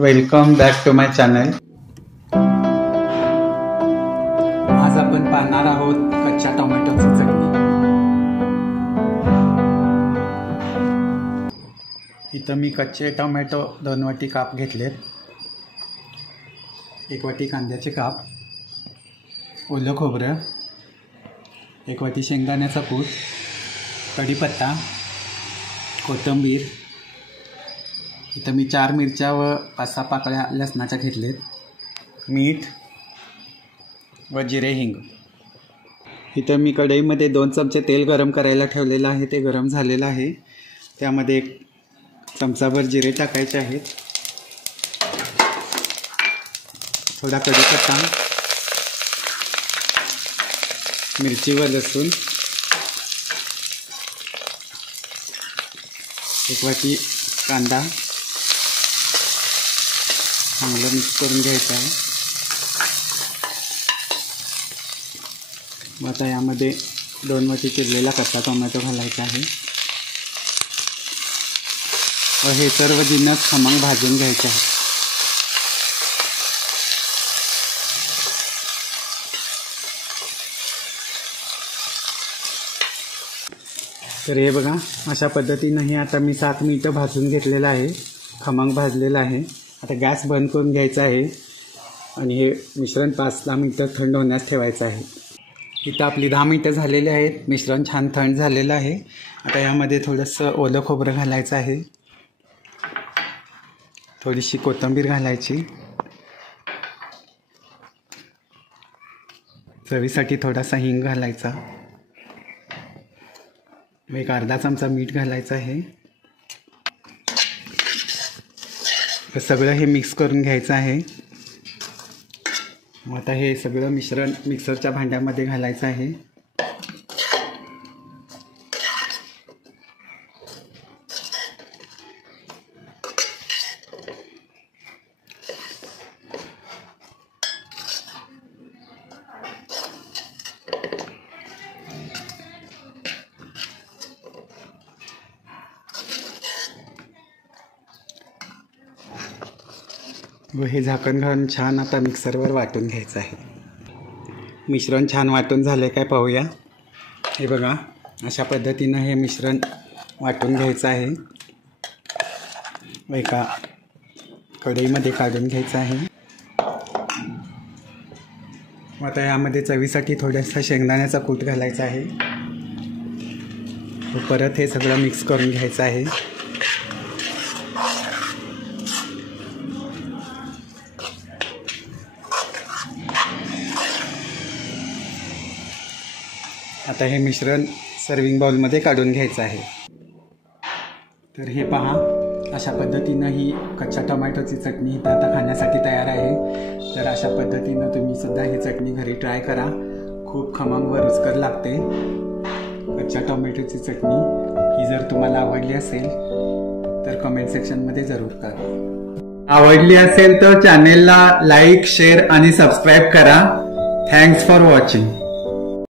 Welcome back to my channel. आज आपण पाहणार आहोत कच्च्या टोमॅटोची चटणी। इथं मी कच्चे टोमॅटो 2 वाटी काप घेतलेत। 1 वाटी कांद्याचे काप, ओलं खोबरं, 1 वाटी शेंगदाण्याचा कूट, कढीपत्ता, कोथिंबीर। इथं मी 4 मिरच्या व 5-6 पाकळ्या लसणाच्या घेतलेत, मीठ व जिरे हिंग। इथं मी कढईमध्ये 2 चमचे तेल गरम करायला ठेवलेलं आहे, ते गरम झालेलं आहे। त्यामध्ये 1 चमचाभर जिरे टाकायचे आहेत, थोडा कढीपत्ता, मिरची व लसूण, 1 वाटी कांदा चांगलं मिक्स करून घ्यायचं आहे। मग आता यामध्ये 2 वाटी चिरलेला कच्चा टोमॅटो घालायचा आहे व हे सर्व जिन्नस खमंग भाजून घ्यायचे आहे। तर हे बघा, अशा पद्धतीने हे आता मी 7 मिनिटं भाजून घेतलेलं आहे, खमंग भाजलेलं आहे। आता गॅस बंद करून घ्यायचा आहे आणि हे मिश्रण 5-10 मिनिटं थंड होण्यास ठेवायचं आहे। इथं आपली 10 मिनिटं झालेली आहेत, मिश्रण छान थंड झालेलं आहे। आता यामध्ये थोडंसं ओलं खोबरं घालायचं आहे, थोडीशी कोथिंबीर घालायची, चवीसाठी थोडासा हिंग घालायचा, 1 अर्धा चमचा मीठ घालायचं आहे। सगळं हे मिक्स करून घ्यायचं आहे। मग आता हे सगळं मिश्रण मिक्सरच्या भांड्यामध्ये घालायचं आहे। व हे झाकण घालून छान आता मिक्सरवर वाटून घ्यायचं आहे। मिश्रण छान वाटून झाले काय पाहूया। हे बघा, अशा पद्धतीनं हे मिश्रण वाटून घ्यायचं आहे व एका कढईमध्ये काढून घ्यायचं आहे। मग आता यामध्ये चवीसाठी थोडासा शेंगदाण्याचा कूट घालायचा आहे व परत हे सगळं मिक्स करून घ्यायचं आहे। आता हे मिश्रण सर्विंग बाउलमध्ये काढून घ्यायचं आहे। तर हे पहा, अशा पद्धतीनं ही कच्च्या टोमॅटोची चटणी इथं आता खाण्यासाठी तयार आहे। तर अशा पद्धतीनं तुम्ही सुद्धा ही चटणी घरी ट्राय करा, खूप खमंग व रुचकर लागते कच्च्या टोमॅटोची चटणी। ही जर तुम्हाला आवडली असेल तर कमेंट सेक्शनमध्ये जरूर करा। आवडली असेल तर चॅनेलला लाईक, शेअर आणि सबस्क्राईब करा। Thanks for watching.